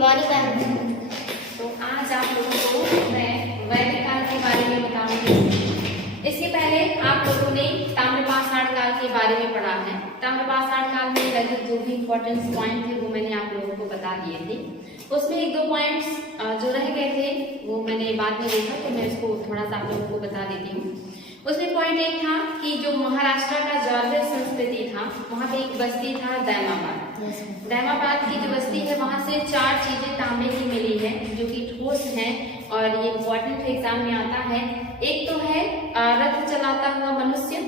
Morning ma'am. तो आज आप लोगों को मैं वैदिक काल के बारे में बताऊंगी। इसके पहले आप लोगों ने ताम्रपाषाण काल के बारे में पढ़ा है। ताम्रपाषाण काल में लगभग जो भी इम्पोर्टेंट पॉइंट थे वो मैंने आप लोगों को बता दिए थे। उसमें एक दो पॉइंट्स जो रह गए थे वो मैंने बाद में देखा, तो मैं इसको थोड़ा सा आप लोगों को बता देती हूँ। उसमें पॉइंट एक था कि जो महाराष्ट्र का जारवेद संस्कृति था, वहाँ पे एक बस्ती था दैमाबाद। दैमाबाद की जो बस्ती है वहाँ से 4 चीजें तांबे की मिली है जो कि ठोस हैं और ये इम्पोर्टेंट एग्जाम में आता है। एक तो है रथ चलाता हुआ मनुष्य,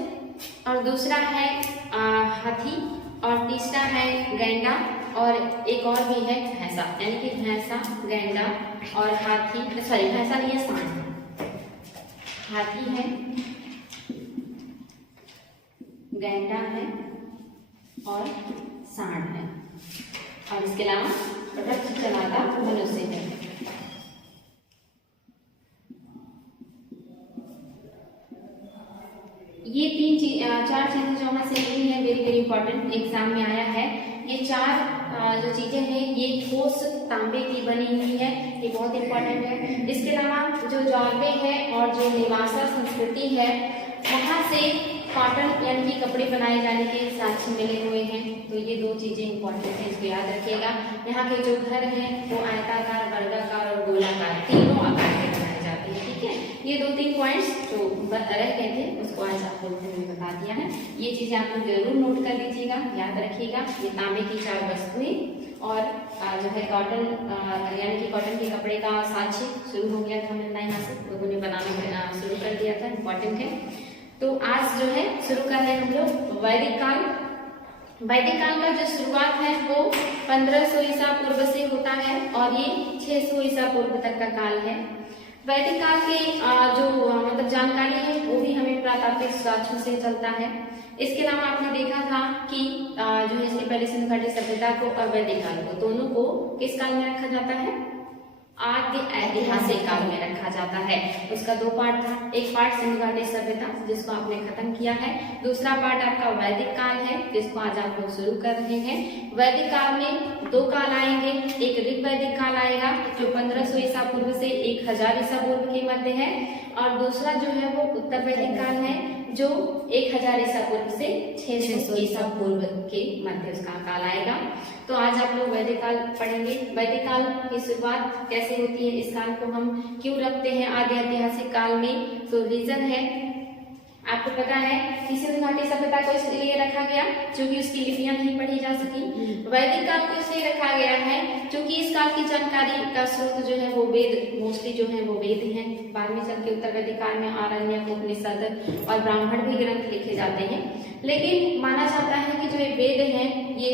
और दूसरा है हाथी, और तीसरा है गैंडा, और एक और भी है भैंसा। यानी कि भैंसा, गैंडा और हाथी, सॉरी भैंसा नहीं है, सांड। हाथी है, गैंडा है और सांड है, और इसके अलावा रथ चलाता मनुष्य है। ये 4 चीजें जो हमारे से मिली है, वेरी वेरी इंपॉर्टेंट, एग्जाम में आया है। ये 4 जो चीजें हैं ये ठोस तांबे की बनी हुई है, ये बहुत इंपॉर्टेंट है। इसके अलावा जो जारवे है और जो निवासा संस्कृति है वहाँ से कॉटन यानी कि कपड़े बनाए जाने के साक्ष्य मिले हुए हैं। तो ये 2 चीजें इंपॉर्टेंट है, इसको याद रखिएगा। यहाँ के जो घर हैं वो आयताकार, वर्गाकार और गोलाकार तीनों आकार के बनाए जाते हैं। ठीक है, ये 2-3 पॉइंट्स जो रह गए थे उसको आज आप लोगों ने बता दिया है। ये चीजें आप लोग जरूर नोट कर लीजिएगा, याद रखिएगा। ये तांबे की 4 वस्तुएं और जो है कॉटन यानी कि कॉटन के कपड़े का साक्ष्य शुरू हो गया था मिलना, यहाँ से लोगों ने बनाना शुरू कर दिया था, इम्पोर्टेंट है। तो आज जो है शुरू कर रहे हैं हम लोग वैदिक काल। वैदिक काल का जो शुरुआत है वो 1500 ईसा पूर्व से होता है और ये 600 ईसा पूर्व तक का काल है। वैदिक काल के जो मतलब जानकारी है वो भी हमें पुरातात्विक साक्ष्यों से चलता है। इसके अलावा आपने देखा था कि जो है इसके पहले सिंधु घाटी सभ्यता को और वैदिक काल को दोनों को किस काल में रखा जाता है? आद्य ऐतिहासिक काल में रखा जाता है। उसका 2 पार्ट था, एक पार्ट सिंधु घाटी सभ्यता जिसको आपने खत्म किया है, दूसरा पार्ट आपका वैदिक काल है जिसको आज आप लोग शुरू कर रहे हैं। वैदिक काल में 2 काल आएंगे, एक ऋग वैदिक काल आएगा जो 1500 ईसा पूर्व से 1000 ईसा पूर्व के मध्य है, और दूसरा जो है वो उत्तर वैदिक काल है जो 1000 ईसा पूर्व से 600 ईसा पूर्व के मध्य उसका काल आएगा। तो आज आप लोग वैदिक काल पढ़ेंगे। वैदिक काल की शुरुआत कैसे होती है, इस काल को हम क्यों रखते हैं आदि ऐतिहासिक काल में? तो रीजन है, आपको पता है कि सिंधु घाटी सभ्यता को इसलिए रखा गया क्योंकि उसकी लिपियां नहीं पढ़ी जा सकी। वैदिक काल को इसलिए रखा गया है क्योंकि इस काल की जानकारी का स्रोत जो है वो वेद, मोस्टली जो है वो वेद हैं। बाद में चल के उत्तर वैदिक काल में आरण्यक, उपनिषद और ब्राह्मण भी ग्रंथ लिखे जाते हैं, लेकिन माना जाता है कि जो ये वेद हैं ये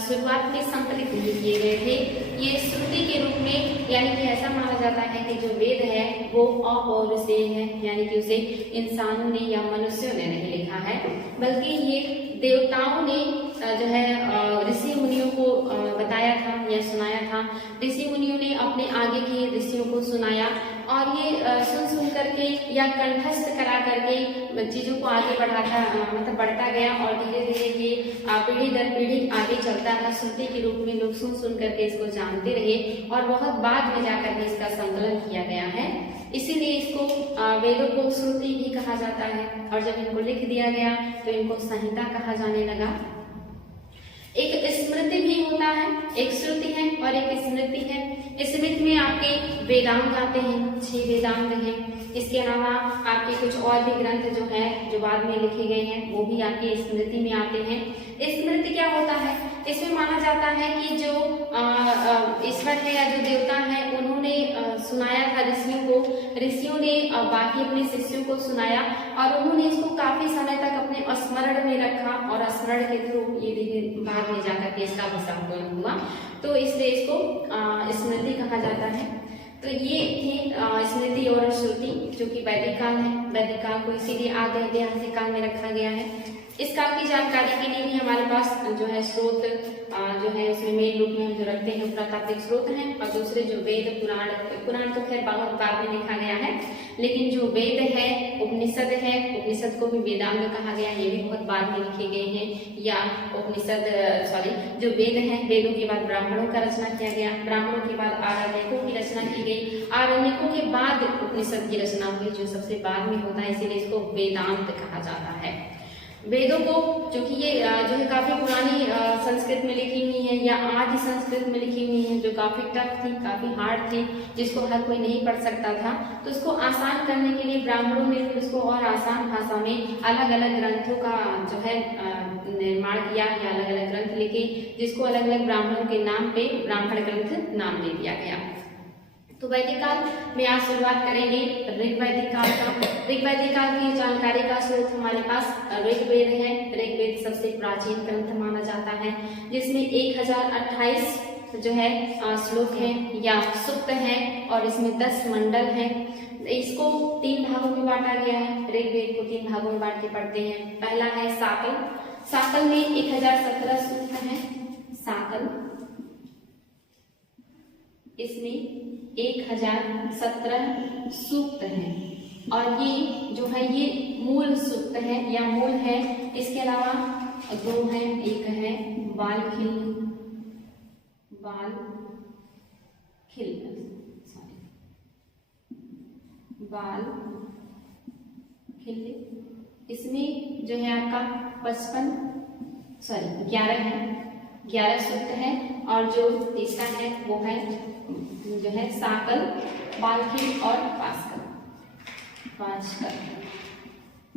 शुरुआत में संकलित नहीं किए गए थे। ये श्रुति के रूप में, यानी कि ऐसा माना जाता है कि जो वेद है वो अपौरुषेय है, यानी कि उसे इंसानों ने या मनुष्यों ने नहीं लिखा है, बल्कि ये देवताओं ने जो है ऋषि मुनियों को बताया था या सुनाया था। ऋषि मुनियों ने अपने आगे के ऋषियों को सुनाया और ये सुन करके या कंठस्थ करा करके चीजों को आगे मतलब बढ़ता गया, और धीरे धीरे ये पीढ़ी दर पीढ़ी आगे चलता है। श्रुति के रूप में लोग सुन करके इसको जानते रहे और बहुत बाद में जाकर के इसका संकलन किया गया है। इसीलिए इसको वेदों को श्रुति भी कहा जाता है, और जब इनको लिख दिया गया तो इनको संहिता कहा जाने लगा। एक स्मृति भी होता है, एक श्रुति है और एक स्मृति है। स्मृति में आपके वेदांग आते हैं, 6 वेदांग हैं। इसके अलावा आपके कुछ और भी ग्रंथ जो है जो बाद में लिखे गए हैं वो भी आपकी स्मृति में आते हैं। स्मृति क्या होता है? इसमें माना जाता है कि जो ईश्वर है या जो देवता है उन्होंने सुनाया था ऋषियों को, ऋषियों ने बाकी अपने शिष्यों को सुनाया और उन्होंने इसको काफी समय तक अपने स्मरण में रखा, और स्मरण के थ्रू ये बाद में जाकर के इसका संकलन हुआ, तो इसलिए इसको स्मृति कहा जाता है। तो ये थी स्मृति और श्रुति जो कि वैदिक काल है। वैदिक काल को इसीलिए आद्य ऐतिहासिक काल में रखा गया है। इस काल की जानकारी के लिए भी हमारे पास जो है स्रोत जो है उसमें मेन रूप में हम जो रखते हैं पुरातात्विक स्रोत हैं, और दूसरे जो वेद पुराण तो खैर बाद में लिखा गया है, लेकिन जो वेद है, उपनिषद को भी वेदांग कहा गया है, ये भी बहुत बाद में लिखे गए हैं। या जो वेद हैं, वेदों के बाद ब्राह्मणों का रचना किया गया, ब्राह्मणों के बाद आरण्यकों की रचना की गई, आरण्यकों के बाद उपनिषद की रचना हुई, जो सबसे बाद में होता है, इसीलिए इसको वेदांत कहा जाता है। वेदों को जो कि ये जो है काफी पुरानी संस्कृत में लिखी हुई है या आदि संस्कृत में लिखी हुई है, जो काफी टफ थी, काफी हार्ड थी, जिसको हर कोई नहीं पढ़ सकता था। तो उसको आसान करने के लिए ब्राह्मणों ने फिर उसको और आसान भाषा में अलग अलग ग्रंथों का जो है निर्माण किया, या अलग अलग ग्रंथ लिखे, जिसको अलग अलग ब्राह्मणों के नाम पे ब्राह्मण ग्रंथ नाम दे दिया गया। तो वैदिक काल में आज शुरुआत करेंगे ऋग्वैदिक काल का। ऋग्वैदिक काल की जानकारी का स्रोत हमारे पास ऋग्वेद है। ऋग्वेद सबसे प्राचीन ग्रंथ माना जाता है, जिसमें 1028 जो है श्लोक है या सूक्त है, और इसमें 10 मंडल हैं। इसको 3 भागों में बांटा गया है। ऋग्वेद को 3 भागों में बांट के पढ़ते हैं। पहला है साकल। साकल में 1017 सूक्त हैं। साकल, इसमें 1017 सूक्त हैं, और ये जो है ये मूल सूक्त है या मूल है। इसके अलावा 2 हैं, एक है बालखिल, इसमें जो है आपका 11 है, 11 सूक्त है। और जो तीसरा है वो है जो है साकल, बालखिल और पास्कल।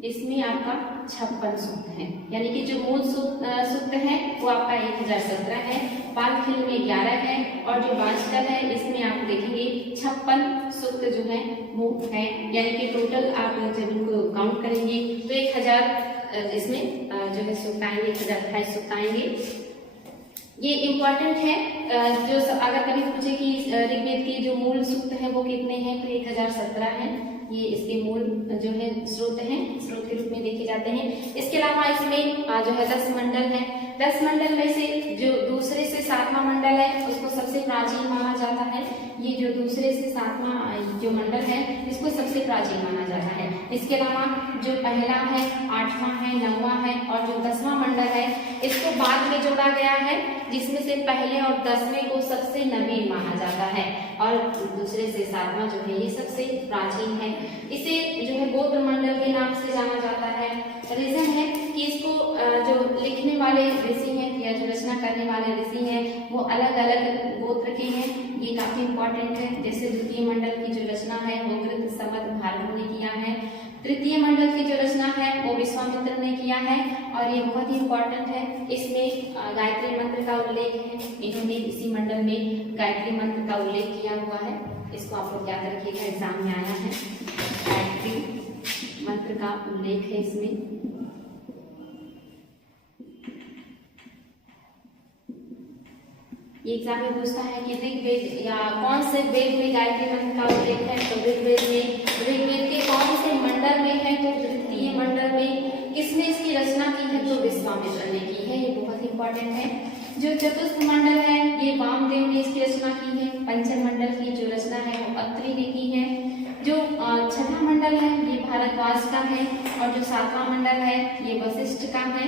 इसमें आपका 56 सूक्त है, यानी कि जो मूल सूक्त है वो आपका 1017 है, बालखिल में 11 है, और जो पास्कल है इसमें आप देखेंगे 56 सूक्त जो है वो है। यानी कि टोटल आप जब इनको काउंट करेंगे तो 1000 इसमें जो है सूक्त आएंगे, 1028 सूक्त आएंगे। ये इम्पोर्टेंट है, जो अगर कभी पूछे कि ऋग्वेद के जो मूल सूक्त हैं वो कितने हैं, तो 1017 है। ये इसके मूल जो है स्रोत के रूप में देखे जाते हैं। इसके अलावा इसमें जो है 10 मंडल है। 10 मंडल में से जो दूसरे से 7वां मंडल है उसको सबसे प्राचीन माना जाता है। ये जो दूसरे से 7वां जो मंडल है इसको सबसे प्राचीन माना जाता है। इसके अलावा जो पहला है, 8वां है, 9वां है, और जो 10वां मंडल है इसको बाद में जोड़ा गया है, जिसमें से पहले और 10वें को सबसे नवीन माना जाता है, और दूसरे से 7वां जो है ये सबसे प्राचीन है। इसे जो है गोत्र मंडल के नाम से जाना जाता है। रीजन है कि इसको जो लिखने वाले ऋषि हैं या जो रचना करने वाले ऋषि हैं वो अलग अलग गोत्र के हैं। ये काफी इंपॉर्टेंट है। जैसे द्वितीय मंडल की जो रचना है वो कृत, समद, भार्गव ने किया है। तृतीय मंडल की जो रचना है वो विश्वामित्र ने किया है, और ये बहुत ही इंपॉर्टेंट है। इसमें गायत्री मंत्र का उल्लेख है। इन्होंने इसी मंडल में गायत्री मंत्र का उल्लेख किया हुआ है। इसको आप लोग याद रखिएगा, एग्जाम में आया है। गायत्री मंत्र का उल्लेख है इसमें। ये एग्जाम में पूछता है कि ऋग्वेद या कौन से वेद में गायत्री मंत्र का उल्लेख है, तो ऋग्वेद के कौन से मंडल में है, तो तृतीय मंडल में। किसने इसकी रचना की है, तो विश्वामित्र ने की है। ये बहुत इंपॉर्टेंट है। जो चतुर्थ मंडल है ये वामदेव ने इसकी रचना की है। पंचम मंडल की जो रचना है वो अत्रि ने की है। जो छठा मंडल है ये भारद्वाज का है, और जो 7वां मंडल है ये वशिष्ठ का है।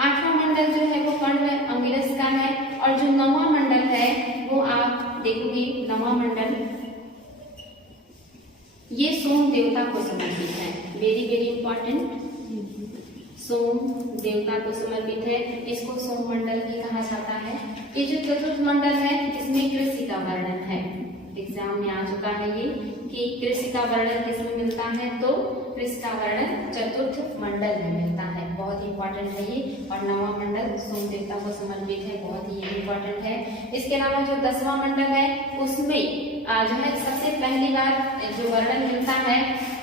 8वां मंडल जो है वो कर्ण अंगिरस का है, और जो 9वां मंडल है वो आप देखोगे 9वां मंडल ये सोम देवता को समर्पित है। वेरी वेरी इंपॉर्टेंट, सोम देवता को समर्पित है। इसको सोम मंडल भी कहा जाता है। ये जो चतुर्थ मंडल है इसमें कृषि का वर्णन है। एग्जाम में आ चुका है ये कि कृषि का वर्णन किसमें मिलता है, तो कृषि का वर्णन चतुर्थ मंडल में मिलता है। बहुत इंपॉर्टेंट है ये। और 9वां मंडल सोम देवता को समर्पित है, बहुत ही इंपॉर्टेंट है। इसके अलावा जो 10वां मंडल है उसमें जो है सबसे पहली बार जो वर्णन मिलता है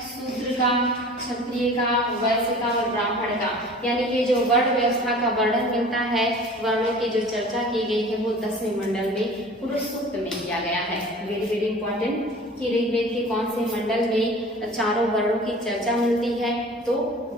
शूद्र का, क्षत्रिय का, वैश्य का और ब्राह्मण का, यानी कि जो वर्ण व्यवस्था का वर्णन मिलता है, वर्णों की जो चर्चा की गई है वो 10वें मंडल में पुरुष सूक्त में किया गया है। वेरी वेरी इंपॉर्टेंट कि ऋग्वेद के कौन से मंडल में चारों वर्णों की चर्चा मिलती है, तो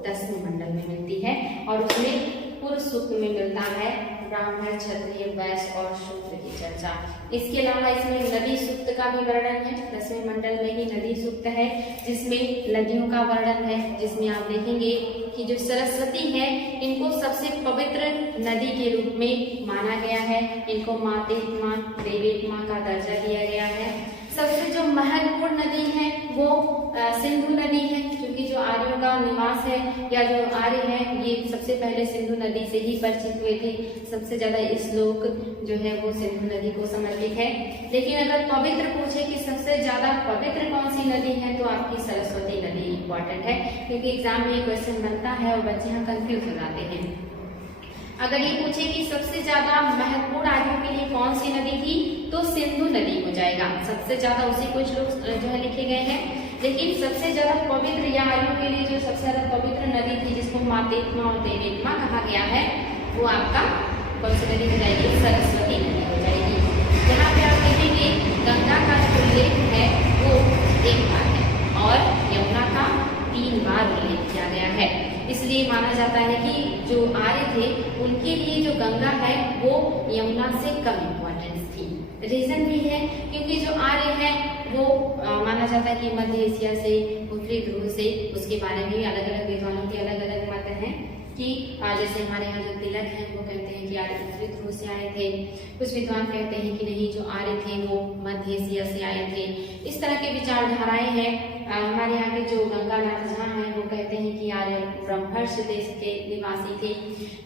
10वें मंडल में मिलती है और उसमें पुरुष सूक्त में मिलता है ब्राह्मण, क्षत्रिय, वैश्य और शूद्र की चर्चा। इसके अलावा इसमें नदी सूक्त का भी वर्णन है। 10वें मंडल में ही नदी सूक्त है जिसमें नदियों का वर्णन है, जिसमें आप देखेंगे कि जो सरस्वती है इनको सबसे पवित्र नदी के रूप में माना गया है। इनको मातेत्मा, देवेत्मा का दर्जा दिया गया है। सबसे जो महत्वपूर्ण नदी है वो सिंधु नदी है, क्योंकि जो आर्यों का निवास है या जो आर्य है ये सबसे पहले सिंधु नदी से ही परिचित हुए थे। सबसे ज्यादा श्लोक जो है वो सिंधु नदी को समर्पित है। लेकिन अगर पवित्र पूछे कि सबसे ज्यादा पवित्र कौन सी नदी है तो आपकी सरस्वती नदी इंपॉर्टेंट है, क्योंकि एग्जाम में क्वेश्चन बनता है और बच्चे यहाँ कंफ्यूज हो जाते हैं। अगर ये पूछे कि सबसे ज्यादा महत्वपूर्ण आर्यों के लिए कौन सी नदी थी तो सिंधु नदी हो जाएगा। सबसे ज्यादा उसी को श्लोक जो है लिखे गए हैं। लेकिन सबसे ज्यादा पवित्र या आर्यों के लिए जो सबसे ज्यादा पवित्र नदी थी जिसको मातेत्मा और देवेत्मा कहा गया है वो आपका कौन सी नदी हो जाएगी? सरस्वती नदी हो जाएगी। यहाँ पे आप देखेंगे गंगा का जो उल्लेख है वो एक बार है और यमुना का 3 बार उल्लेख किया गया है। इसलिए माना जाता है कि जो आर्य थे उनके लिए जो गंगा है वो यमुना से कम इम्पोर्टेंस थी। रीजन भी है क्योंकि जो आर्य है वो माना जाता है कि मध्य एशिया से, उत्तरी ध्रुव से, उसके बारे में अलग अलग विद्वानों के अलग अलग मत हैं कि जैसे हमारे यहाँ जो तिलक है वो कहते हैं कि आर्य उत्तरी ध्रुव से आए थे। कुछ विद्वान कहते हैं कि नहीं, जो आर्य थे वो मध्य एशिया से आए थे। इस तरह के विचारधाराएं हैं। हमारे यहाँ के जो गंगानाथ झा हैं वो कहते हैं कि आर्य ब्रह्मर्ष देश के निवासी थे।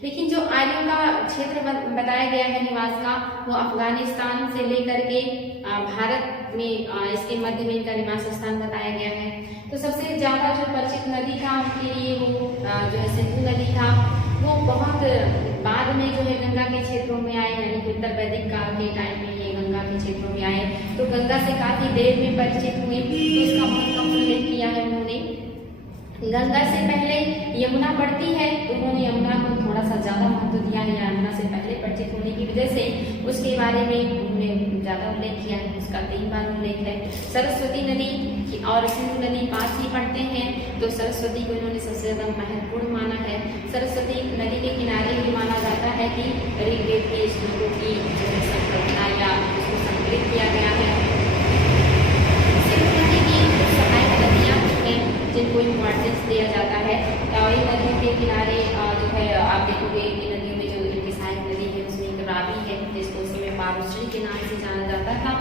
लेकिन जो आर्यों का क्षेत्र बताया गया है निवास का वो अफगानिस्तान से लेकर के भारत में इसके मध्य में इनका निवास स्थान बताया गया है। तो सबसे ज्यादा जो परिचित नदी था उनके लिए वो जो है सिंधु नदी था। वो बहुत बाद में जो है गंगा के क्षेत्रों में आए, यानी कि उत्तर वैदिक काल के टाइम में ये गंगा के क्षेत्रों में आए तो गंगा से काफी देर में परिचित हुए। तो इसका महत्व उल्लेख किया है उन्होंने। गंगा से पहले यमुना बढ़ती है तो उन्होंने यमुना को थोड़ा सा ज्यादा महत्व दिया है। यमुना से पहले परिचित होने की वजह से उसके बारे में उन्होंने ज्यादा उल्लेख किया है। उसका 3 बार उल्लेख है। सरस्वती नदी और सिंधु नदी पास ही पड़ते हैं तो सरस्वती को इन्होंने सबसे ज्यादा महत्वपूर्ण माना है। सरस्वती नदी के किनारे भी माना जाता है कि ऋग्वेद के श्लोकों की जो है संकल्पना या उसको संकलित किया गया है। सिंधु नदी की सहायक नदियां हैं जिनको इम्पोर्टेंस दिया जाता है। और इन नदियों के किनारे जो है आप देखोगे कि नदियों में जो इनकी सहायक नदी है उसमें एक रावी है जिसको उस समय पारुश्री के नाम से जाना जाता था।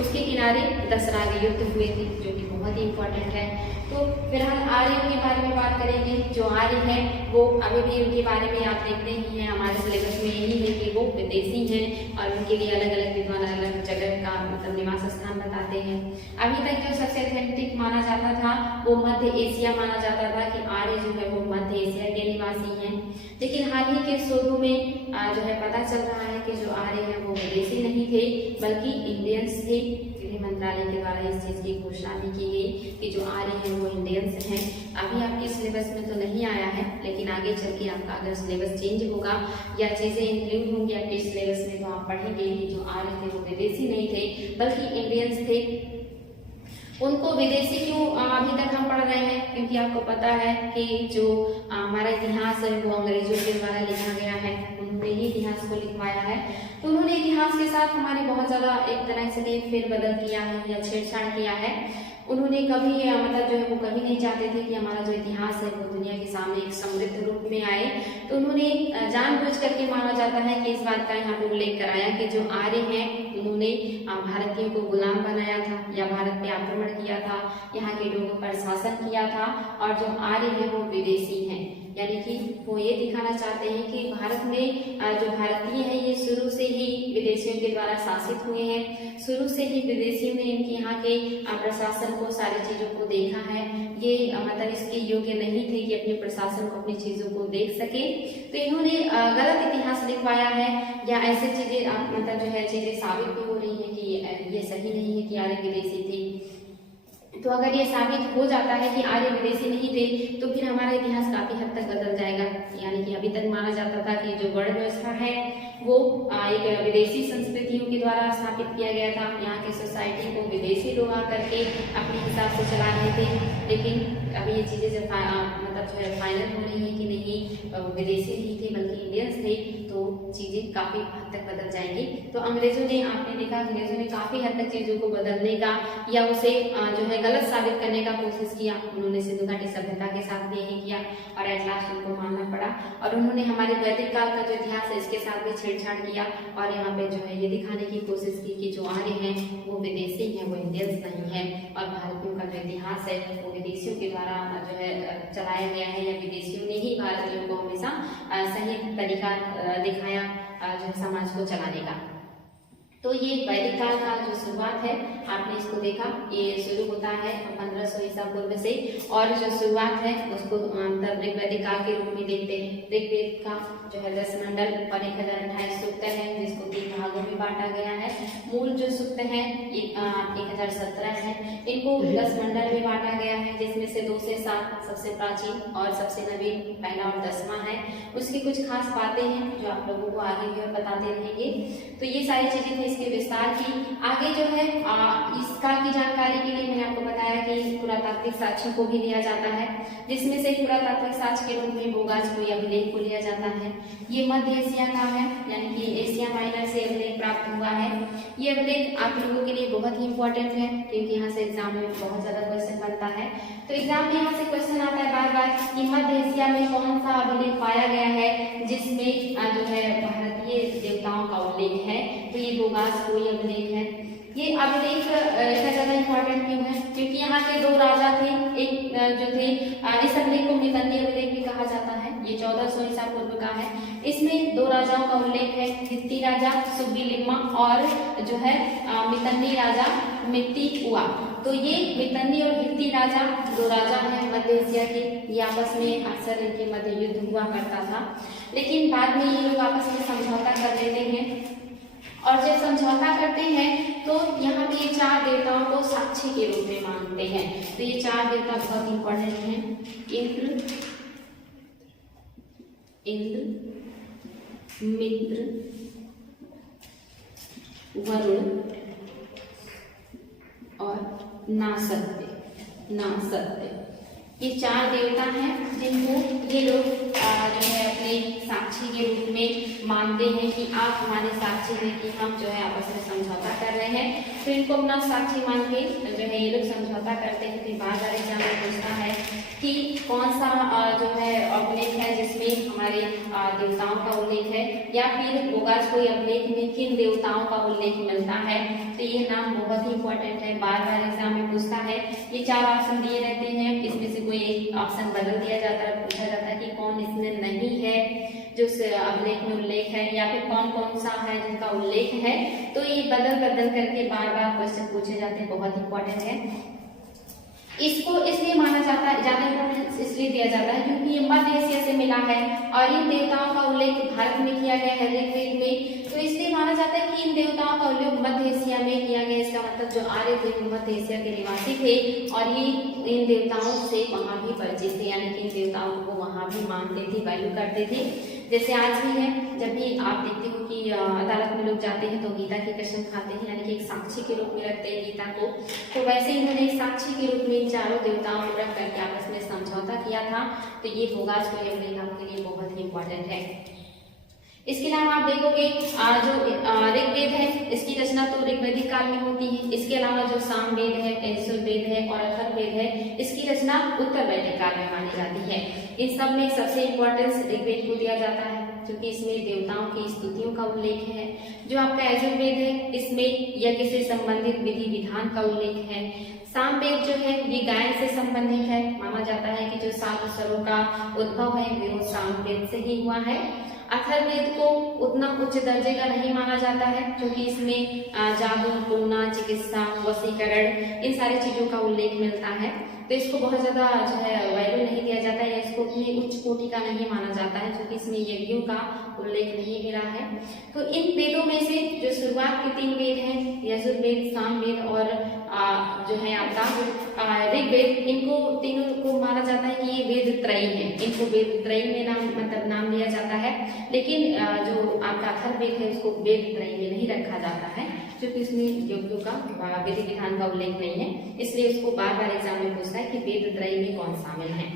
उसके किनारे 10 राग युद्ध हुए थे जो कि बहुत ही इम्पोर्टेंट है। तो फिलहाल आर्यों के बारे में बात करेंगे। जो आर्य है वो अभी भी उनके बारे में आप देखते ही हैं, हमारे सिलेबस में यही है कि वो विदेशी हैं और उनके लिए अलग अलग विद्वान अलग अलग जगह का मतलब निवास स्थान बताते हैं। अभी तक जो सबसे ऑथेंटिक माना जाता था वो मध्य एशिया माना जाता था कि आर्य जो है वो मध्य एशिया के निवासी हैं। लेकिन हाल ही के शोधों में जो है पता चल रहा है कि जो आर्य है वो विदेशी नहीं थे बल्कि इंडियंस थे। गृह मंत्रालय के द्वारा इस चीज की घोषणा भी की गई कि जो आर्य हैं वो इंडियंस हैं। अभी आपके सिलेबस में तो नहीं आया है लेकिन आगे चल के आपका अगर सिलेबस चेंज होगा या चीजें इंक्लूड होंगी आपके सिलेबस में तो आप पढ़ेंगे कि जो आर्य थे वो विदेशी नहीं थे बल्कि इंडियंस थे। उनको विदेशी क्यों अभी तक हम पढ़ रहे हैं? क्योंकि आपको पता है कि जो हमारा इतिहास है वो अंग्रेजों के द्वारा लिखा गया है। उन्होंने ही इतिहास को लिखवाया है। तो उन्होंने इतिहास के साथ हमारे बहुत ज्यादा एक तरह से फेरबदल किया है या छेड़छाड़ किया है। उन्होंने कभी मतलब जो है वो कभी नहीं चाहते थे कि हमारा जो इतिहास है वो दुनिया के सामने एक समृद्ध रूप में आए। तो उन्होंने जानबूझ करके माना जाता है कि इस बात का यहाँ पे उल्लेख कराया कि जो आर्य हैं उन्होंने भारतीयों को गुलाम बनाया था या भारत पे आक्रमण किया था, यहाँ के लोगों पर शासन किया था और जो आर्य है वो विदेशी हैं। यानी कि वो ये दिखाना चाहते हैं कि भारत में जो भारतीय हैं ये शुरू से ही विदेशियों के द्वारा शासित हुए हैं। शुरू से ही विदेशियों ने इनके यहाँ के प्रशासन को, सारी चीजों को देखा है। ये मतलब इसके योग्य नहीं थे कि अपने प्रशासन को, अपनी चीजों को देख सके। तो इन्होंने गलत इतिहास लिखवाया है या ऐसी चीजें मतलब जो है चीजें साबित भी हो रही है कि ये सही नहीं है कि आर्य विदेशी थे। तो अगर ये साबित हो जाता है कि आर्य विदेशी नहीं थे तो फिर हमारा इतिहास काफी हद तक बदल जाएगा। यानी कि अभी तक माना जाता था कि जो वर्ण व्यवस्था है वो एक विदेशी संस्कृतियों के द्वारा स्थापित किया गया था। यहाँ के सोसाइटी को विदेशी लोग आकर के अपने हिसाब से चला रहे थे। लेकिन अभी ये चीजें जब मतलब जो है फाइनल हो रही है कि नहीं विदेशी नहीं थे बल्कि इंडियंस थे, तो चीजें काफी हद तक बदल जाएंगी। तो अंग्रेजों ने, आपने देखा अंग्रेजों ने काफी हद तक चीजों को बदलने का या उसे जो है गलत साबित करने का कोशिश किया। उन्होंने सिंधु घाटी सभ्यता के साथ भी यही किया और एट लास्ट उनको मानना पड़ा। और उन्होंने हमारे वैदिक काल का जो इतिहास है इसके साथ भी छेड़छाड़ किया और यहाँ पे जो है ये दिखाने की कोशिश की कि जो आर्य हैं वो विदेशी हैं, वो इंडियंस नहीं है, और भारतीयों का जो इतिहास है वो विदेशियों के द्वारा जो है चलाया गया है, या विदेशियों ने ही भारतीयों को हमेशा सही तरीका दिखाया जो समाज को चलाने का। तो ये वैदिक काल का जो शुरुआत है, आपने इसको देखा, ये शुरू होता है 1500 ईसा पूर्व से, और जो शुरुआत है उसको मतलब ऋग्वैदिक काल के रूप में देखते हैं। ऋग्वेद का जो है 10 मंडल और 1028 सूक्त है, जिसको 3 भागों में बांटा गया है। मूल जो सूक्त है 1017 है, इनको 10 मंडल में बांटा गया है, जिसमें से 2 से 7 सबसे प्राचीन और सबसे नवीन पहला और 10वां है। उसकी कुछ खास बातें हैं जो आप लोगों को आगे भी और बताते रहेंगे। तो ये सारी चीजें इसके विस्तार की। आगे जो है इस काल की जानकारी के लिए मैंने आपको बताया कि पुरातात्विक साक्ष्यों को भी लिया जाता है, जिसमें से पुरातात्विक साक्ष्य के रूप में बोगास को या अभिलेख को लिया जाता है। ये मध्य एशिया का है, यानी कि एशिया माइनर से अभिलेख प्राप्त हुआ है। ये अभिलेख आप लोगों के लिए बहुत ही इंपॉर्टेंट है, क्योंकि यहाँ से एग्जाम में बहुत ज्यादा क्वेश्चन बनता है। तो एग्जाम में यहाँ से क्वेश्चन आता है बार बार कि मध्य एशिया में कौन सा अभिलेख पाया गया है जिसमें जो है भारतीय देवताओं का उल्लेख है। तो ये बोगास कोई अभिलेख है। ये अभिलेख इतना ज्यादा इंपॉर्टेंट क्यों है? क्योंकि यहाँ के 2 राजा थे, एक जो थे इस अभिलेख को मितंदी अभिलेख भी कहा जाता है। ये 1400 ईसा पूर्व का है। इसमें 2 राजाओं का उल्लेख है, हित्ती राजा सुब्बीलिम्मा और जो है मितंदी राजा मित्तिउआ। तो ये मितंदी और हित्ती राजा 2 राजा हैं मध्य एशिया के। ये आपस में अक्सर इनके मध्य युद्ध हुआ करता था, लेकिन बाद में ये लोग आपस में समझौता कर लेते हैं, और जब समझौता करते हैं तो यहाँ पे ये 4 देवताओं को साक्षी के रूप में मानते हैं। तो ये 4 देवता बहुत इंपॉर्टेंट हैं, इंद्र, मित्र, वरुण और नासत्य। ये 4 देवता हैं जिनको ये लोग जो है अपने साक्षी के रूप में मानते हैं कि आप हमारे साक्षी हैं कि हम जो है आपस में समझौता कर रहे हैं। तो इनको अपना साक्षी मान के जो है ये लोग समझौता करते हैं। फिर बार बार एग्जाम में पूछता है कि कौन सा जो है अभिलेख है जिसमें हमारे देवताओं का उल्लेख है, या फिर बोगास कोई अभिलेख में किन देवताओं का उल्लेख मिलता है। तो ये नाम बहुत ही इंपॉर्टेंट है, बार बार एग्जाम में पूछता है। ये 4 ऑप्शन दिए रहते हैं, इसमें से कोई एक ऑप्शन बदल दिया जाता है, पूछा जाता है कि कौन इसमें नहीं है जो अभिलेख में उल्लेख है, या फिर कौन कौन सा है जिनका उल्लेख है। तो ये बदल करके बार बार क्वेश्चन पूछे जाते हैं, बहुत इंपॉर्टेंट है। इसको इसलिए माना जाता है, ज्यादा इंपॉर्टेंस इसलिए दिया जाता है क्योंकि ये मध्य एशिया से मिला है और इन देवताओं का उल्लेख भारत में किया गया है ऋग्वेद में। तो इसलिए माना जाता है कि इन देवताओं का उल्लेख मध्य एशिया में किया गया। इसका मतलब जो आर्य थे वो मध्य एशिया के निवासी थे और ये इन देवताओं से वहां भी परिचित थे, यानी कि इन देवताओं को वहां भी मानते थे, वैल्यू करते थे। जैसे आज भी है, जब भी आप देखते हो कि अदालत में लोग जाते हैं तो गीता की कसम खाते हैं, यानी कि एक साक्षी के रूप में रखते हैं गीता को। तो वैसे इन्होंने एक साक्षी के रूप में इन 4 देवताओं को रख करके आपस में समझौता किया था। तो ये बोगास को अभिलेख आपके लिए बहुत ही इंपॉर्टेंट है। इसके अलावा आप देखोगे जो ऋग्वेद है इसकी रचना तो ऋग्वैदिक काल में होती है। इसके अलावा जो सामवेद है, यजुर्वेद है और अथर्ववेद है, इसकी रचना उत्तर वैदिक काल में मानी जाती है। इन सब में सबसे इम्पोर्टेंस ऋग्वेद को दिया जाता है क्योंकि इसमें देवताओं की स्तुतियों का उल्लेख है। जो आपका यजुर्वेद है इसमें यज्ञ से संबंधित विधि विधान का उल्लेख है। सामवेद जो है ये गायन से संबंधित है, माना जाता है कि जो 7 स्वरों का उद्भव है वो सामवेद से ही हुआ है। अथर्ववेद को उतना उच्च दर्जे का नहीं माना जाता है क्योंकि इसमें जादू, टोना, चिकित्सा, वशीकरण इन सारी चीजों का उल्लेख मिलता है। तो इसको बहुत ज्यादा जो है वैल्यू नहीं दिया जाता है, इसको उतनी उच्च कोटि का नहीं माना जाता है क्योंकि इसमें यज्ञों का उल्लेख नहीं मिला है। तो इन वेदों में से जो शुरुआत के 3 वेद हैं, यजुर्वेद, सामवेद और जो है आपका ऋग्वेद, इनको तीनों को माना जाता है कि ये वेद त्रयी है। इनको वेद त्रयी में नाम दिया जाता है, लेकिन जो आपका अथर्ववेद है उसको वेद त्रयी में नहीं रखा जाता है क्योंकि इसमें यज्ञों का विधि विधान का उल्लेख नहीं है। इसलिए उसको बार बार एग्जाम में पूछता है कि वेद त्रयी में कौन शामिल है।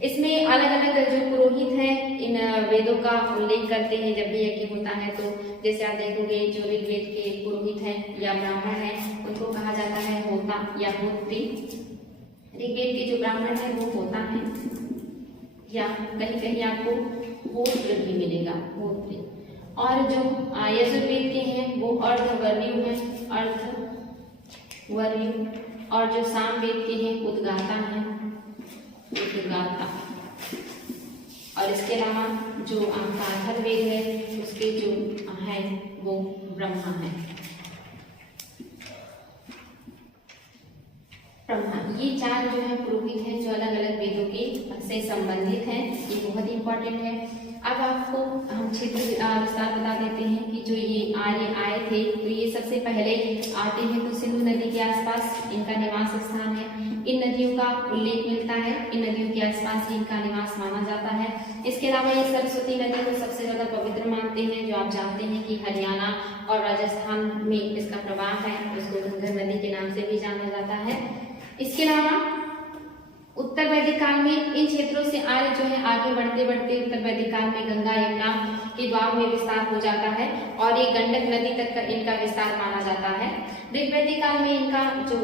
इसमें अलग अलग जो पुरोहित हैं इन वेदों का उल्लेख करते हैं जब भी यज्ञ होता है। तो जैसे आप देखोगे जो ऋग्वेद के पुरोहित हैं या ब्राह्मण हैं उनको कहा जाता है होता या होत्री। ऋग्वेद के जो ब्राह्मण हैं वो होता है, या कहीं कहीं आपको होत्र भी मिलेगा, होत्री। और जो यजुर्वेद के हैं वो अर्धवर्यु हैं, अर्धवर्यु। और जो सामवेद के हैं उद्गाता हैं, उद्गाता। और इसके अलावा जो आपका अथर्ववेद है उसके जो है वो ब्रह्मा है, ब्रह्मा। ये चार जो है पुरोहित हैं जो अलग अलग वेदों के से संबंधित हैं, ये बहुत इंपॉर्टेंट है। अब आपको हम क्षेत्र विस्तार बता देते हैं कि जो ये आर्य आए थे तो ये सबसे पहले आते हैं तो सिंधु नदी के आसपास इनका निवास स्थान है। इन नदियों का उल्लेख मिलता है, इन नदियों के आसपास ही इनका निवास माना जाता है। इसके अलावा ये सरस्वती नदी को सबसे ज्यादा पवित्र मानते हैं, जो आप जानते हैं कि हरियाणा और राजस्थान में इसका प्रवाह है, उसको घग्गर नदी के नाम से भी जाना जाता है। इसके अलावा उत्तर वैदिक काल में इन क्षेत्रों से आर्य जो है आगे बढ़ते बढ़ते उत्तर वैदिक काल में गंगा यमुना के द्वार में विस्तार हो जाता है और ये गंडक नदी तक का इनका विस्तार माना जाता है। ऋग्वैदिक काल में इनका जो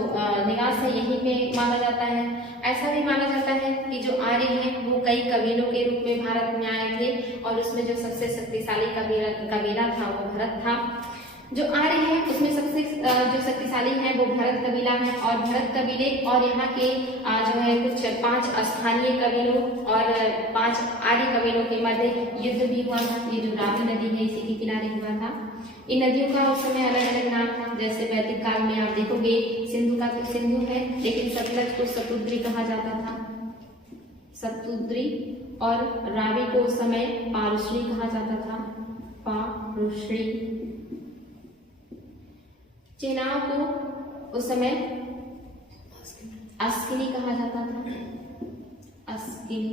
निवास है यहीं पे माना जाता है। ऐसा भी माना जाता है कि जो आर्य हैं वो कई कबीलों के रूप में भारत में आए थे और उसमें जो सबसे शक्तिशाली कबीला था वो भरत था। जो आर्य है उसमें सबसे जो शक्तिशाली है वो भरत कबीला है और भरत कबीले और यहाँ के जो है कुछ 5 स्थानीय कबीलों और 5 आर्य कबीलों के मध्य युद्ध भी हुआ था। ये जो रावी नदी है इसी के किनारे हुआ था। इन नदियों का उस समय अलग अलग नाम था। जैसे वैदिक काल में आप देखोगे सिंधु का तो सिंधु है, लेकिन सतलज को सतुद्री कहा जाता था, सतुद्री। और रावी को उस समय पारुश्री कहा जाता था, पारुश्री। चेनाब को उस समय अस्किनी कहा जाता था, अस्किनी।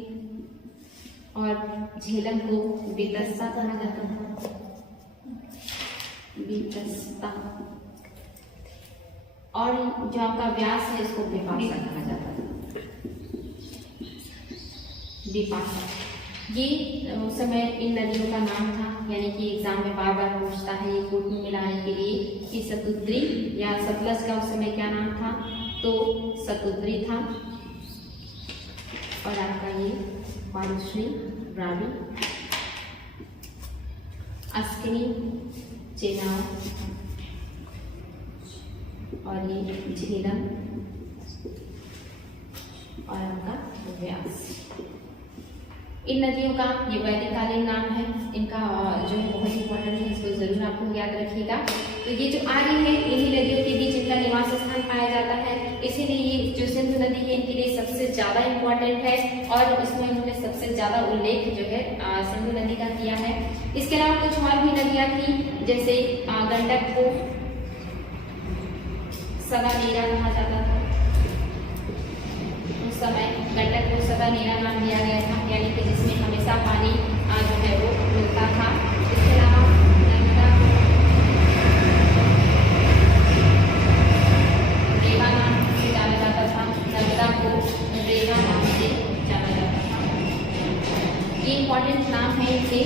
और झेलम को वितस्ता कहा जाता था, वितस्ता। और जो आपका व्यास है इसको विपाशा कहा जाता था, विपाशा। ये उस समय इन नदियों का नाम था, यानी कि एग्जाम में बार बार पूछता है ये कोट में मिलाने के लिए कि सतुद्री या सतलज का उस समय क्या नाम था, तो सतुद्री था। और आपका ये पारुश्री, रावी, अस्किनी, चेनाब और ये झेलम और आपका व्यास। इन नदियों का ये वैदिक कालीन नाम है। इनका जो है बहुत इंपॉर्टेंट है, इसको जरूर आपको याद रखिएगा। तो ये जो आर्य है इन्हीं नदियों के बीच इनका निवास स्थान पाया जाता है, इसीलिए ये जो सिंधु नदी है इनके लिए सबसे ज्यादा इम्पोर्टेंट है और इसमें उन्होंने सबसे ज्यादा उल्लेख जो है सिंधु नदी का किया है। इसके अलावा कुछ और भी नदियां थी, जैसे गंडक को सदा नीरा कहा जाता था। उस समय गंडक को सदा नीरा नाम दिया गया था, यानी कि जिसमें हमेशा पानी जो है वो मिलता था। इसके अलावा नर्मदा को रेवा नाम से जाना जाता था, नर्मदा को रेवा नाम से जाना जाता था। ये इंपॉर्टेंट नाम है इनके,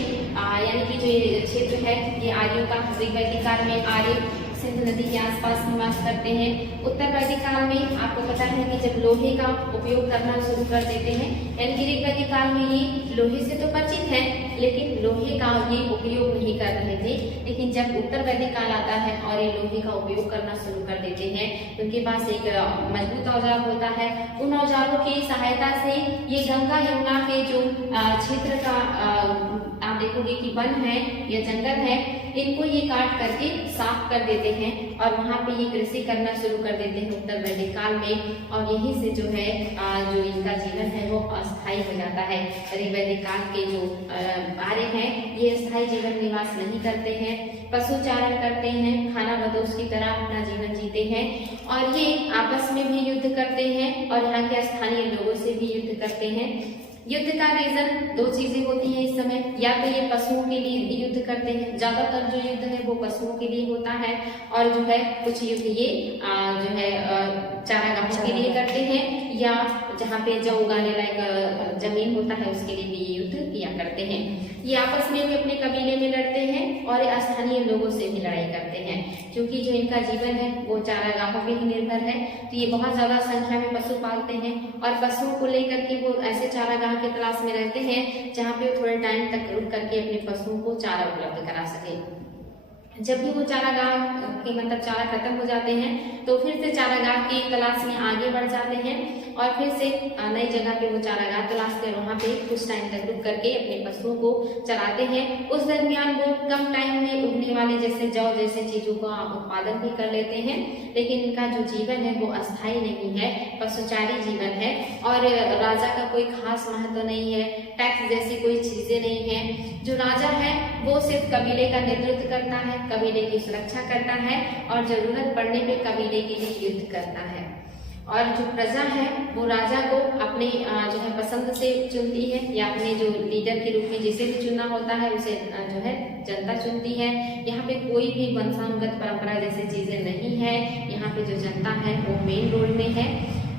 यानी कि जो ये क्षेत्र है ये आर्यों का। ऋग्वैदिक काल में आर्य सिंधु नदी के आसपास निवास करते हैं। उत्तर वैदिक काल में आपको पता है कि जब लोहे का उपयोग करना शुरू कर देते हैं, यानी कि ऋग्वैदिक काल में ये लोहे से तो परिचित है लेकिन लोहे का ये उपयोग नहीं कर रहे थे। लेकिन जब उत्तर वैदिक काल आता है और ये लोहे का उपयोग करना शुरू कर देते हैं, उनके पास एक मजबूत औजार होता है। उन औजारों की सहायता से ये गंगा यमुना के जो क्षेत्र का आप देखोगे कि वन है या जंगल है, इनको ये काट करके साफ कर देते हैं और वहां पे ये कृषि करना शुरू कर देते हैं उत्तर वैदिक काल में। और यहीं से जो है जो इनका जीवन है वो अस्थायी हो जाता है। ऋग्वैदिक काल के जो आर्य हैं ये अस्थायी जीवन निवास नहीं करते हैं, पशुचारण करते हैं, खाना बदोश की तरह अपना जीवन जीते हैं और ये आपस में भी युद्ध करते हैं और यहाँ के स्थानीय लोगों से भी युद्ध करते हैं। युद्ध का रीजन दो चीजें होती हैं इस समय, या तो ये पशुओं के लिए युद्ध करते हैं, ज्यादातर जो युद्ध है वो पशुओं के लिए होता है, और जो है कुछ युद्ध ये जो है चारागाहों के लिए करते हैं, या जहाँ पे जौ उगाने लायक जमीन होता है उसके लिए भी ये युद्ध किया करते हैं। ये आपस में भी अपने कबीले में लड़ते हैं और स्थानीय लोगों से भी लड़ाई करते हैं, क्योंकि जो इनका जीवन है वो चारागाहों पे ही निर्भर है। तो ये बहुत ज्यादा संख्या में पशु पालते हैं और पशुओं को लेकर के वो ऐसे चारागाह के तलाश में रहते हैं जहाँ पे वो थोड़े टाइम तक रुक करके अपने पशुओं को चारा उपलब्ध करा सके। जब भी वो चारागाह के मतलब चारा खत्म हो जाते हैं तो फिर से चारागाह की तलाश में आगे बढ़ जाते हैं और फिर से नई जगह पे वो चारागाह तलाश कर वहाँ पे कुछ टाइम तक रुक करके अपने पशुओं को चराते हैं। उस दरमियान वो कम टाइम में उगने वाले जैसे जौ जैसे चीजों का उत्पादन भी कर लेते हैं, लेकिन इनका जो जीवन है वो अस्थायी नहीं है, पशुचारी जीवन है और राजा का कोई खास महत्व नहीं है, टैक्स जैसी कोई चीजें नहीं है। जो राजा है वो सिर्फ कबीले का नेतृत्व करता है, कबीले की सुरक्षा करता है और जरूरत पड़ने पे कबीले के लिए युद्ध करता है। और जो प्रजा है वो राजा को अपने जो है पसंद से चुनती है, या अपने जो लीडर के रूप में जिसे भी चुनना होता है उसे जो है जनता चुनती है। यहाँ पे कोई भी वंशानुगत परंपरा जैसी चीजें नहीं है, यहाँ पे जो जनता है वो मेन रोल में है।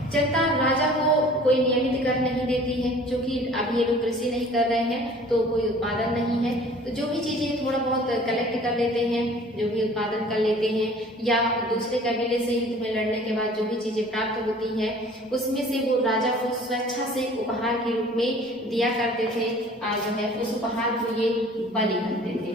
जनता राजा को कोई नियमित कर नहीं देती है, क्योंकि अभी ये लोग कृषि नहीं कर रहे हैं तो कोई उत्पादन नहीं है, तो जो भी चीजें थोड़ा बहुत कलेक्ट कर लेते हैं, जो भी उत्पादन कर लेते हैं, या दूसरे कबीले से युद्ध में लड़ने के बाद जो भी चीजें प्राप्त होती है उसमें से वो राजा को स्वेच्छा से उपहार के रूप में दिया करते थे। जो है उस उपहार को ये बलि करते थे।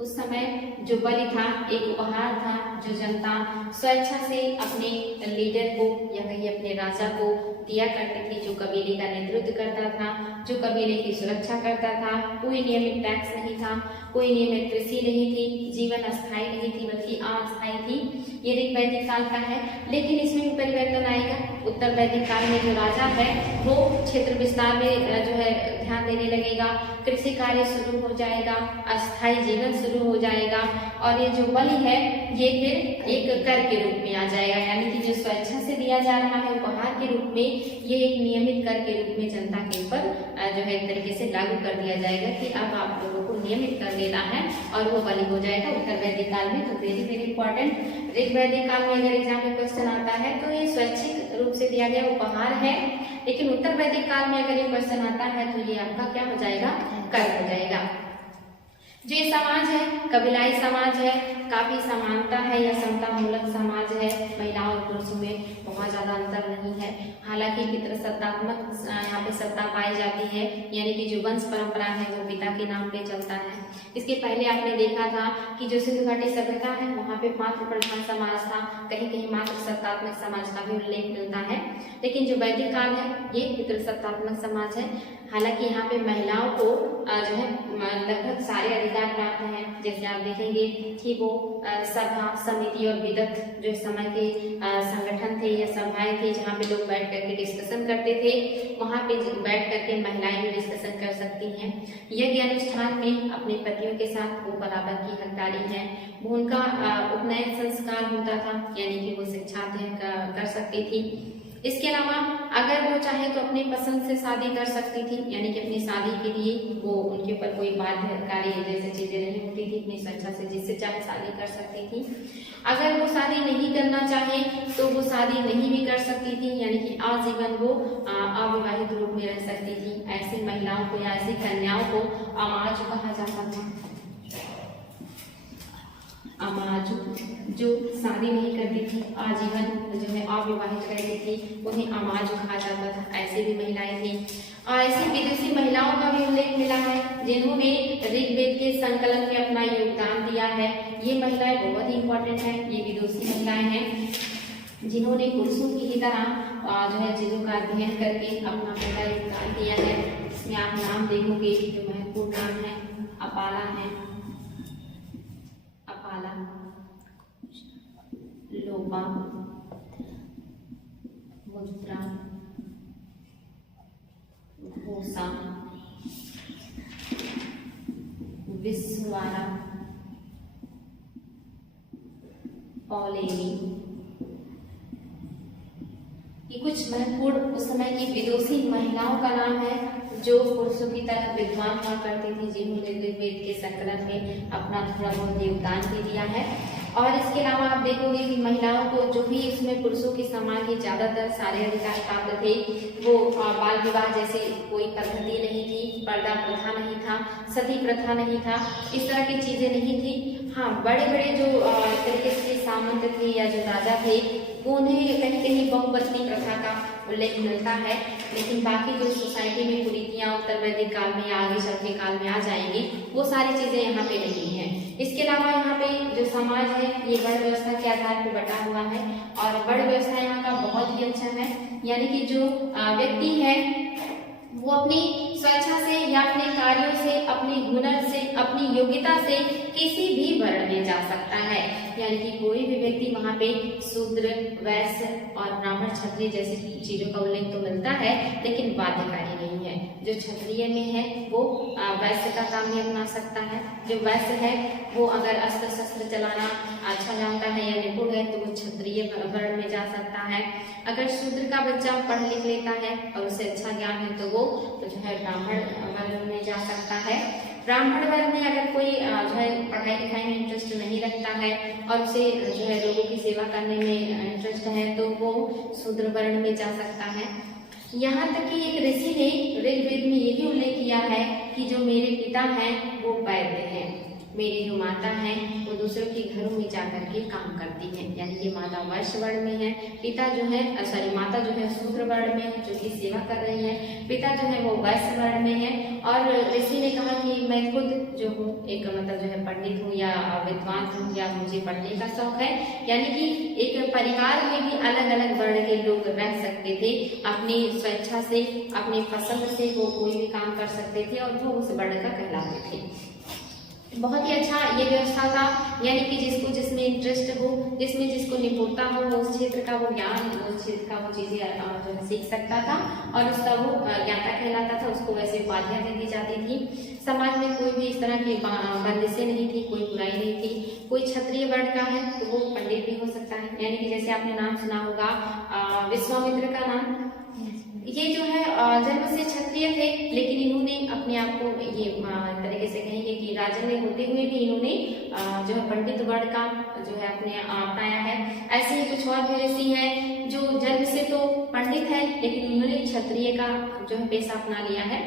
उस समय जो बलि था एक उपहार था जो जनता स्वेच्छा से अपने लीडर को या कहीं अपने राजा को दिया करती थी, जो कबीले का नेतृत्व करता था, जो कबीले की सुरक्षा करता था। कोई नियमित टैक्स नहीं था, कोई नियमित कृषि नहीं थी, जीवन अस्थायी नहीं थी बल्कि अस्थायी थी। ये ऋग वैदिक काल का है, लेकिन इसमें भी परिवर्तन आएगा। उत्तर वैदिक काल में जो राजा है वो क्षेत्र विस्तार में जो है ध्यान देने लगेगा, कृषि कार्य शुरू हो जाएगा, अस्थायी जीवन शुरू हो जाएगा और ये जो बलि है ये फिर एक कर के रूप में आ जाएगा, यानी कि जो स्वेच्छा से दिया जा रहा है उपहार के रूप में ये एक नियमित कर के रूप में जनता के ऊपर जो है एक तरीके से लागू कर दिया जाएगा कि अब आप लोगों को नियमित कर लेना है और वो बलि हो जाएगा उत्तर वैदिक काल में। तो वेरी वेरी इंपॉर्टेंट, ऋग वैदिक काल में अगर एग्जाम में क्वेश्चन आता है तो ये स्वैच्छिक रूप से दिया गया उपहार है, लेकिन उत्तर वैदिक काल में अगर ये क्वेश्चन आता है तो ये आपका क्या हो जाएगा, कर हो जाएगा। जो ये समाज है कबीलाई समाज है, काफी समानता है या समता मूलक समाज है, महिलाओं और पुरुषों में बहुत ज्यादा अंतर नहीं है। हालांकि पितृसत्तात्मक यहाँ पे सत्ता पाई जाती है, यानी कि जो वंश परंपरा है वो पिता के नाम पे चलता है। इसके पहले आपने देखा था कि जो सिंधु घाटी सभ्यता है वहाँ पे मातृ प्रधान समाज था, कहीं कहीं मातृ सत्तात्मक समाज का भी उल्लेख मिलता है, लेकिन जो वैदिक काल है ये पितृसत्तात्मक समाज है। हालांकि यहाँ पे महिलाओं को जो है लगभग सारे अधिकार प्राप्त हैं, जैसे आप देखेंगे कि वो सभा समिति और विदग्ध जो समय के संगठन थे या सभाएं थी जहाँ पे लोग बैठ करके डिस्कशन करते थे, वहाँ पे बैठ करके महिलाएं भी डिस्कशन कर सकती हैं। यज्ञ अनुष्ठान में अपने पतियों के साथ वो बराबर की हकदारी है। वो उनका उपनयन संस्कार होता था, यानी कि वो शिक्षाध्ययन कर सकती थी। इसके अलावा अगर वो चाहे तो अपनी पसंद से शादी कर सकती थी, यानी कि अपनी शादी के लिए वो उनके ऊपर कोई बाध्यकारी जैसे चीजें नहीं होती थी, अपनी स्वेच्छा से जिससे चाहे शादी कर सकती थी। अगर वो शादी नहीं करना चाहे तो वो शादी नहीं भी कर सकती थी, यानी कि आजीवन वो अविवाहित रूप में रह सकती थी। ऐसी महिलाओं को या ऐसी कन्याओं को अमाजु कहा जाता था। अमाजु जो शादी नहीं करती थी, आजीवन जो है अविवाहित रहती थी, उन्हें अमाजु कहा जाता था। ऐसी भी महिलाएं थी और ऐसी विदेशी महिलाओं का भी उल्लेख मिला है जिन्होंने ऋग्वेद के संकलन में अपना योगदान दिया है। ये महिलाएं बहुत ही इंपॉर्टेंट है, ये विदेशी महिलाएं हैं जिन्होंने पुरुषों की ही तरह जो है चीजों का अध्ययन करके अपना पहला योगदान दिया है। इसमें आप नाम देखोगे जो महत्वपूर्ण नाम है, अपाला है, अपाला, लोपा, मुद्रा, घोषा, विश्वारा, पौलेनी। ये कुछ महत्वपूर्ण उस समय की विदुषी महिलाओं का नाम है जो पुरुषों की तरह विद्वान हुआ करती थी, जिन्होंने ऋग्वेद के संकलन में अपना थोड़ा बहुत योगदान भी दिया है। और इसके अलावा आप देखोगे कि महिलाओं को जो भी इसमें पुरुषों के समान ही ज्यादातर सारे अधिकार प्राप्त थे। वो बाल विवाह जैसे कोई पद्धति नहीं थी, पर्दा प्रथा नहीं था, सती प्रथा नहीं था, इस तरह की चीजें नहीं थी। हाँ, बड़े बड़े जो तरीके से सामंत थे या जो राजा थे वो उन्हें कहीं कहीं बहुपत्नी प्रथा का उल्लेख मिलता है, लेकिन बाकी जो सोसाइटी में कुरीतियां उत्तर वैदिक काल में या आगे चल के काल में आ जाएंगी, वो सारी चीजें यहाँ पे नहीं है। इसके अलावा यहाँ पे जो समाज है ये वर्ण व्यवस्था के आधार पर बटा हुआ है और वर्ण व्यवस्था यहाँ का बहुत ही अच्छा है। यानी कि जो व्यक्ति है वो अपनी स्वेच्छा से या अपने कार्यों से, अपने हुनर से, अपनी योग्यता से किसी भी वर्ण में जा सकता है। यानी कि कोई भी व्यक्ति वहाँ पे शूद्र, वैश्य और ब्राह्मण, क्षत्रिय जैसी चीजों का उल्लेख तो मिलता है, लेकिन बाध्यकारी नहीं है। जो क्षत्रिय में है वो वैश्य का काम भी अपना सकता है। जो वैश्य है वो अगर अस्त्र शस्त्र चलाना अच्छा जानता है या निपुण है तो वो क्षत्रिय वर्ण में जा सकता है। अगर शूद्र का बच्चा पढ़ लिख लेता है और उसे अच्छा ज्ञान है तो वो जो है ब्राह्मण वर्ण में जा सकता है। ब्राह्मण वर्ग में अगर कोई जो है पढ़ाई लिखाई में इंटरेस्ट नहीं रखता है और उसे जो है लोगों की सेवा करने में इंटरेस्ट है तो वो शूद्र वर्ण में जा सकता है। यहाँ तक कि एक ऋषि ने ऋग्वेद में ये भी उल्लेख किया है कि जो मेरे पिता हैं वो वैद्य हैं, मेरी जो माता है वो दूसरों के घरों में जाकर के काम करती है। यानी कि माता वैश्य वर्ण में है, पिता जो है माता जो है शूद्र वर्ण में है जो कि सेवा कर रही है, पिता जो है वो वैश्य वर्ण में है। और ऋषि ने कहा कि मैं खुद जो हूँ एक मतलब जो है पंडित हूँ या विद्वान हूँ या मुझे पढ़ने का शौक है। यानी कि एक परिवार में भी अलग अलग वर्ण के लोग रह सकते थे, अपनी स्वेच्छा से, अपनी पसंद से वो कोई भी काम कर सकते थे और वो उस वर्ण का कहलाते थे। बहुत ही अच्छा ये व्यवस्था था। यानी कि जिसको जिसमें इंटरेस्ट हो, जिसमें जिसको निपुणता हो, वो उस क्षेत्र का वो ज्ञान, उस क्षेत्र का वो चीजें जो है सीख सकता था और उसका वो ज्ञाता कहलाता था। उसको वैसे उपाधियां दे दी जाती थी। समाज में कोई भी इस तरह की बंदिशें नहीं थी, कोई बुराई नहीं थी। कोई क्षत्रिय वर्ण का है तो वो पंडित भी हो सकता है। यानी कि जैसे आपने नाम सुना होगा विश्वामित्र का नाम, ये जो है जन्म से क्षत्रिय थे, लेकिन इन्होंने अपने आप को ये तरीके से कहेंगे कि राजन्य होते हुए भी इन्होंने जो है पंडित वर्ण का जो है अपने अपनाया है। ऐसे ही कुछ और भी ऋषि हैं जो जन्म से तो पंडित है लेकिन उन्होंने क्षत्रिय का जो है पेशा अपना लिया है।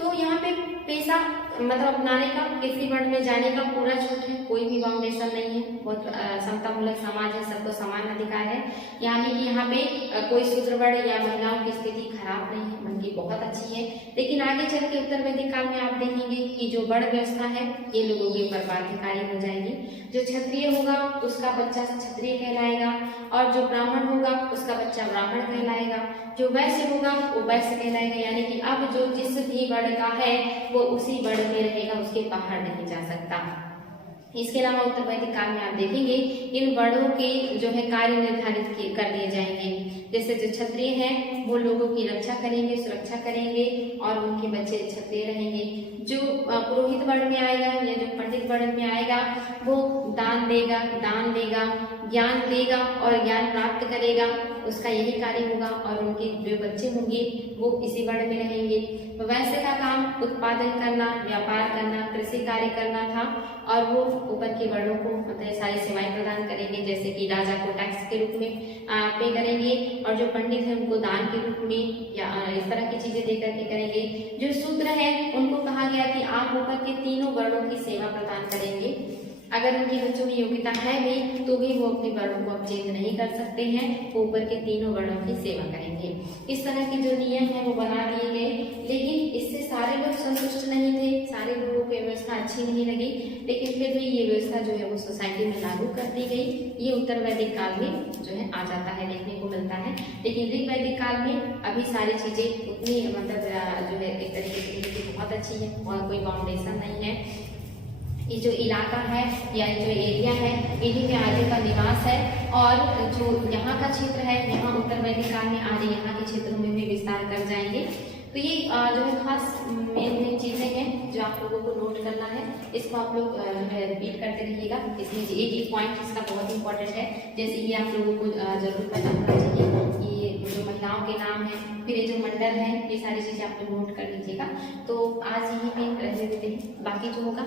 तो यहाँ पे पेशा मतलब अपनाने का, किसी वर्ण में जाने का पूरा छूट है, कोई भी बाउंडेशन नहीं है। बहुत समतामूलक समाज है, सबको समान अधिकार है। यानी कि यहाँ पे कोई शूद्र वर्ण या महिलाओं की स्थिति खराब नहीं है, बल्कि बहुत अच्छी है। लेकिन आगे चल के उत्तर वैदिक काल में आप देखेंगे कि जो वर्ण व्यवस्था है ये लोगों के ऊपर बाध्यकारी हो जाएगी। जो क्षत्रिय होगा उसका बच्चा क्षत्रिय कहलाएगा और जो ब्राह्मण होगा उसका बच्चा ब्राह्मण कहलाएगा, जो वैश्य होगा वो वैश्य कहलाएगा। यानी कि अब जो जिस भी वर्ण का है वो उसी वर्ण में रहेगा, उसके बाहर नहीं जा सकता। इसके अलावा उत्तर वैदिक काल में आप देखेंगे इन वर्णों के जो है कार्य निर्धारित कर दिए जाएंगे। जैसे जो क्षत्रिय हैं वो लोगों की रक्षा करेंगे, सुरक्षा करेंगे और उनके बच्चे क्षत्रिय रहेंगे। जो पुरोहित वर्ण में आएगा या जो पंडित वर्ण में आएगा वो दान देगा, ज्ञान देगा और ज्ञान प्राप्त करेगा, उसका यही कार्य होगा और उनके जो बच्चे होंगे वो इसी वर्ण में रहेंगे। वैश्य का काम उत्पादन करना, व्यापार करना, कृषि कार्य करना था और वो ऊपर के वर्णों को मतलब सारी सेवाएं प्रदान करेंगे, जैसे कि राजा को टैक्स के रूप में पे करेंगे और जो पंडित है उनको दान के रूप में या इस तरह की चीजें दे करके करेंगे। जो शूद्र है उनको कहा गया कि आप ऊपर के तीनों वर्णों की सेवा प्रदान करेंगे। अगर उनके बच्चों में योग्यता है भी तो भी वो अपने वर्णों को चेंज नहीं कर सकते हैं, वो ऊपर के तीनों वर्णों की सेवा करेंगे। इस तरह के जो नियम है वो बना दिए गए, लेकिन इससे सारे लोग संतुष्ट नहीं थे, सारे लोगों को व्यवस्था अच्छी नहीं लगी, लेकिन फिर भी ये व्यवस्था जो है वो सोसाइटी में लागू कर दी गई। ये उत्तर वैदिक काल में जो है आ जाता है, देखने को मिलता है। लेकिन ऋग वैदिक काल में अभी सारी चीजें उतनी मतलब जो है एक तरीके से बहुत अच्छी है और कोई बाउंडेशन नहीं है। ये जो इलाका है या जो एरिया है इन्हीं में आर्यों का निवास है और जो यहाँ का क्षेत्र है यहाँ उत्तर वैदिक काल में आर्य यहाँ के क्षेत्रों में भी विस्तार कर जाएंगे। तो ये जो है खास मेन चीजें हैं जो आप लोगों को नोट करना है, इसको आप लोग जो है रिपीट करते रहिएगा। इसमें एक पॉइंट इसका बहुत इंपॉर्टेंट है, जैसे ये आप लोगों को जरूर पता होना चाहिए कि जो महिलाओं के नाम हैं, फिर ये जो मंडल है, ये सारी चीज़ें आप लोग नोट कर लीजिएगा। तो आज यहीं पे रहने देते हैं, बाकी जो होगा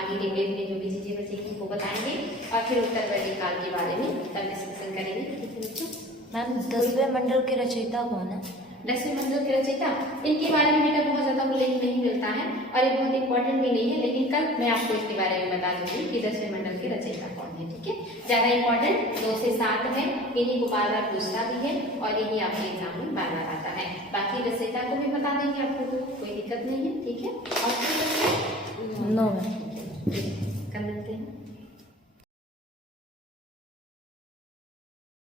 आगे के डेट में जो भी चीज़ें बचेगी वो बताएंगे और फिर उत्तरवर्ती काल के बारे में कल डिस्कशन करेंगे। ठीक है बच्चों। मैम 10वें मंडल के रचयिता कौन है? 10वें मंडल के रचयिता, इनके बारे में बेटा बहुत ज़्यादा उल्लेख नहीं मिलता है और ये बहुत इंपॉर्टेंट भी नहीं है, लेकिन कल मैं आपको इसके बारे में बता दूंगी कि 10वें मंडल के रचयिता कौन है। ठीक है, ज़्यादा इंपॉर्टेंट 2 से 7 है, इन्हीं को बार बार पूछता भी है और यही आपके एग्जाम में बार बार आता है। बाकी रचयिता को भी बता देंगे आपको, कोई दिक्कत नहीं है। ठीक है, और नो मैम।